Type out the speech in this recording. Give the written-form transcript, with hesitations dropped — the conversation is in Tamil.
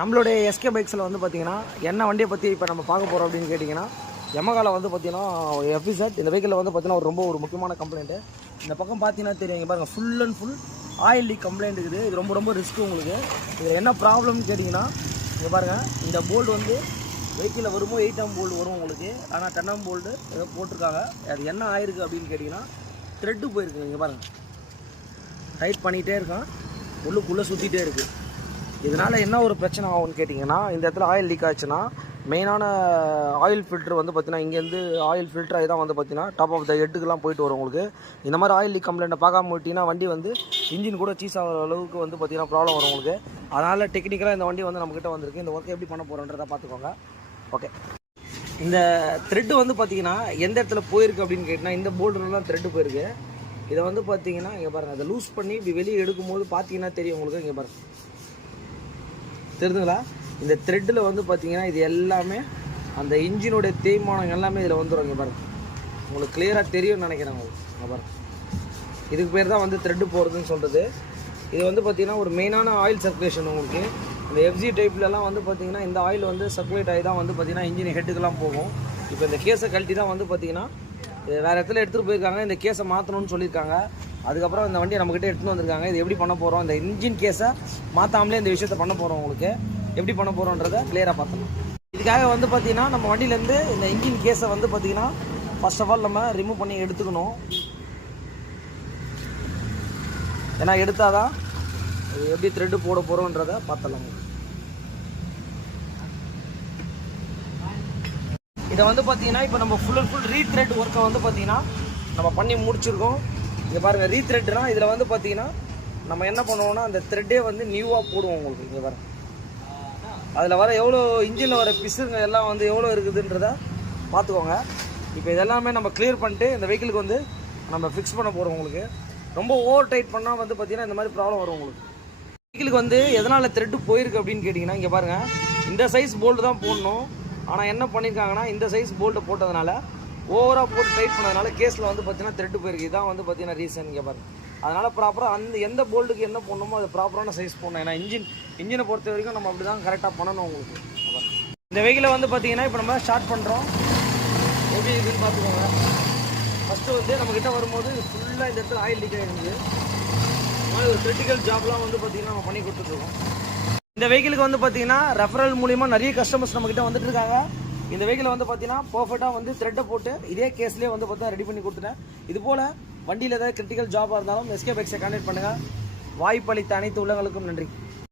நம்மளுடைய எஸ்கே பைக்ஸில் வந்து பார்த்தீங்கன்னா என்ன வண்டியை பற்றி இப்போ நம்ம பார்க்க போகிறோம் அப்படின்னு கேட்டிங்கன்னா யமகாவில் வந்து பார்த்தீங்கன்னா எஃபிசட் இந்த வெஹிக்கிளில் வந்து பார்த்தீங்கன்னா ரொம்ப ஒரு முக்கியமான கம்ப்ளைண்ட்டு. இந்த பக்கம் பார்த்தீங்கன்னா தெரியும், இங்கே பாருங்கள் full and full oil league complaint இருக்குது. இது ரொம்ப ரொம்ப ரிஸ்க்கு உங்களுக்கு. இதில் என்ன ப்ராப்ளம்னு கேட்டிங்கன்னா இங்கே பாருங்கள், இந்த போல்டு வந்து வெஹிக்கிளில் வரும்போது 8M போல்டு வரும் உங்களுக்கு, ஆனால் 10M போல்டு ஏதோ போட்டிருக்காங்க. அது என்ன ஆயிருக்கு அப்படின்னு கேட்டிங்கன்னா த்ரெட்டு போயிருக்கு. இங்கே பாருங்கள், டைட் பண்ணிகிட்டே இருக்கான், உள்ளுக்குள்ளே சுற்றிட்டே இருக்குது. இதனால் என்ன ஒரு பிரச்சனை ஆகும்னு கேட்டிங்கன்னா, இந்த இடத்துல ஆயில் லீக் ஆச்சுன்னா மெயினான ஆயில் ஃபில்ட்ரு வந்து பார்த்திங்கன்னா இங்கேருந்து ஆயில் ஃபில்டர் ஆகி தான் வந்து பார்த்திங்கன்னா டாப் ஆஃப் த ஹெட்டுக்கெலாம் போயிட்டு வரும் உங்களுக்கு. இந்த மாதிரி ஆயில் லீக் கம்ப்ளைண்ட்டை பார்க்காம விட்டிங்கன்னா வண்டி வந்து இன்ஜின் கூட சீஸ் ஆகிற அளவுக்கு வந்து பார்த்திங்கன்னா ப்ராப்ளம் வரும் உங்களுக்கு. அதனால் டெக்னிக்கலாக இந்த வண்டி வந்து நம்மக்கிட்ட வந்திருக்கு. இந்த ஒர்க்கை எப்படி பண்ண போகிறோன்றதை பார்த்துக்கோங்க. ஓகே, இந்த த்ரெட்டு வந்து பார்த்திங்கன்னா எந்த இடத்துல போயிருக்கு அப்படின்னு கேட்டிங்கன்னா இந்த போல்டில் தான் த்ரெட்டு போயிருக்கு. இதை வந்து பார்த்திங்கன்னா இங்கே பாருங்கள், அதை லூஸ் பண்ணி இப்படி வெளியே எடுக்கும்போது பார்த்தீங்கன்னா தெரியும் உங்களுக்கு. இங்கே பாருங்கள், தெரியுதுங்களா? இந்த த்ரெட்டில் வந்து பார்த்தீங்கன்னா இது எல்லாமே அந்த இன்ஜினுடைய தேய்மானம் எல்லாமே இதில் வந்துடும். இங்கே பாருங்கள், உங்களுக்கு கிளியராக தெரியும்னு நினைக்கிறேன் உங்களுக்கு. இங்கே பாருங்கள், இதுக்கு பேர் தான் வந்து த்ரெட்டு போகிறதுன்னு சொல்கிறது. இது வந்து பார்த்திங்கன்னா ஒரு மெயினான ஆயில் சர்க்குலேஷன் உங்களுக்கு. இந்த எஃப்ஜி டைப்லலாம் வந்து பார்த்திங்கன்னா இந்த ஆயில் வந்து சர்க்குலேட் ஆகி தான் வந்து பார்த்திங்கன்னா இன்ஜின் ஹெட்டுக்கெல்லாம் போகும். இப்போ இந்த கேஸை கழட்டி தான் வந்து பார்த்திங்கன்னா வேறு இடத்துல எடுத்துகிட்டு போயிருக்காங்க. இந்த கேஸை மாற்றணும்னு சொல்லியிருக்காங்க. அதுக்கப்புறம் இந்த வண்டியை நம்மக்கிட்ட எடுத்துகிட்டு வந்திருக்காங்க. இது எப்படி பண்ண போகிறோம், இந்த இன்ஜின் கேஸை மாற்றாமலே இந்த விஷயத்தை பண்ண போகிறோம். உங்களுக்கு எப்படி பண்ண போகிறோன்றதை கிளியராக பார்த்துக்கலாம். இதுக்காக வந்து பார்த்திங்கன்னா நம்ம வண்டியிலேருந்து இந்த இன்ஜின் கேஸை வந்து பார்த்திங்கன்னா ஃபர்ஸ்ட் ஆஃப் ஆல் நம்ம ரிமூவ் பண்ணி எடுத்துக்கணும். ஏன்னா எடுத்தால் தான் எப்படி த்ரெட்டு போட போகிறோன்றதை பார்த்துடலாம். இதை வந்து பார்த்தீங்கன்னா இப்போ நம்ம ஃபுல் அண்ட் ஃபுல் ரீத்ரெட் ஒர்க்கை வந்து பார்த்தீங்கன்னா நம்ம பண்ணி முடிச்சிருக்கோம். இங்கே பாருங்கள், ரீத்ரெட்னா இதில் வந்து பார்த்தீங்கன்னா நம்ம என்ன பண்ணுவோம்னா அந்த த்ரெட்டே வந்து நியூவாக போடுவோம் உங்களுக்கு. இங்கே பாருங்கள், அதில் வர எவ்வளோ இன்ஜினில் வர பிசுங்க எல்லாம் வந்து எவ்வளோ இருக்குதுன்றத பார்த்துக்கோங்க. இப்போ இதெல்லாமே நம்ம கிளியர் பண்ணிட்டு இந்த வெஹிக்கிளுக்கு வந்து நம்ம ஃபிக்ஸ் பண்ண போகிறோம். உங்களுக்கு ரொம்ப ஓவர் டைட் பண்ணால் வந்து பார்த்தீங்கன்னா இந்த மாதிரி ப்ராப்ளம் வரும் உங்களுக்கு. வெஹிக்கிளுக்கு வந்து எதனால் த்ரெட்டு போயிருக்கு அப்படின்னு கேட்டிங்கன்னா இங்கே பாருங்கள், இந்த சைஸ் போல்டு தான் போடணும். ஆனால் என்ன பண்ணியிருக்காங்கன்னா இந்த சைஸ் போல்ட்டை போட்டதுனால ஓவராக போட்டு டைட் பண்ணதுனால கேஸில் வந்து பார்த்தீங்கன்னா த்ரெட்டு போயிருக்கு. இதான் வந்து பார்த்தீங்கன்னா ரீசன். இங்கே பாருங்கள், அதனால் ப்ராப்பராக அந்த எந்த போல்ட்டுக்கு என்ன பண்ணணுமோ அது ப்ராப்பரான சைஸ் போடணும். ஏன்னா இன்ஜினை பொறுத்த வரைக்கும் நம்ம அப்படி தான் கரெக்டாக பண்ணணும் உங்களுக்கு. இந்த வெஹிக்கிளை வந்து பார்த்தீங்கன்னா இப்போ நம்ம ஸ்டார்ட் பண்ணுறோம். எப்படி இருக்குன்னு பார்த்துக்கோங்க. ஃபஸ்ட்டு வந்து நம்மக்கிட்ட வரும்போது இது ஃபுல்லாக இந்த இடத்துல ஆயில் லீக் ஆகிருந்தது. ஒரு கிரிட்டிக்கல் ஜாப்லாம் வந்து பார்த்திங்கன்னா நம்ம பண்ணி கொடுத்துட்ருக்கோம். இந்த வெஹிக்கிளுக்கு வந்து பார்த்தீங்கன்னா ரெஃபரல் மூலிமா நிறைய கஸ்டமர்ஸ் நம்மக்கிட்ட வந்துட்டு இருக்காங்க. இந்த வெஹிக்கிளை வந்து பார்த்தீங்கன்னா பர்ஃபெக்டாக வந்து த்ரெட்டை போட்டு இதே கேஸ்லேயே வந்து பார்த்தீங்கன்னா ரெடி பண்ணி கொடுத்துட்டேன். இது போல் வண்டியில் ஏதாவது கிரிட்டிக்கல் ஜாபாக இருந்தாலும் எஸ்கே பைக்ஸை கான்டாக்ட் பண்ணுங்கள். வாய்ப்பளித்த அனைத்து உள்ளங்களுக்கும் நன்றி.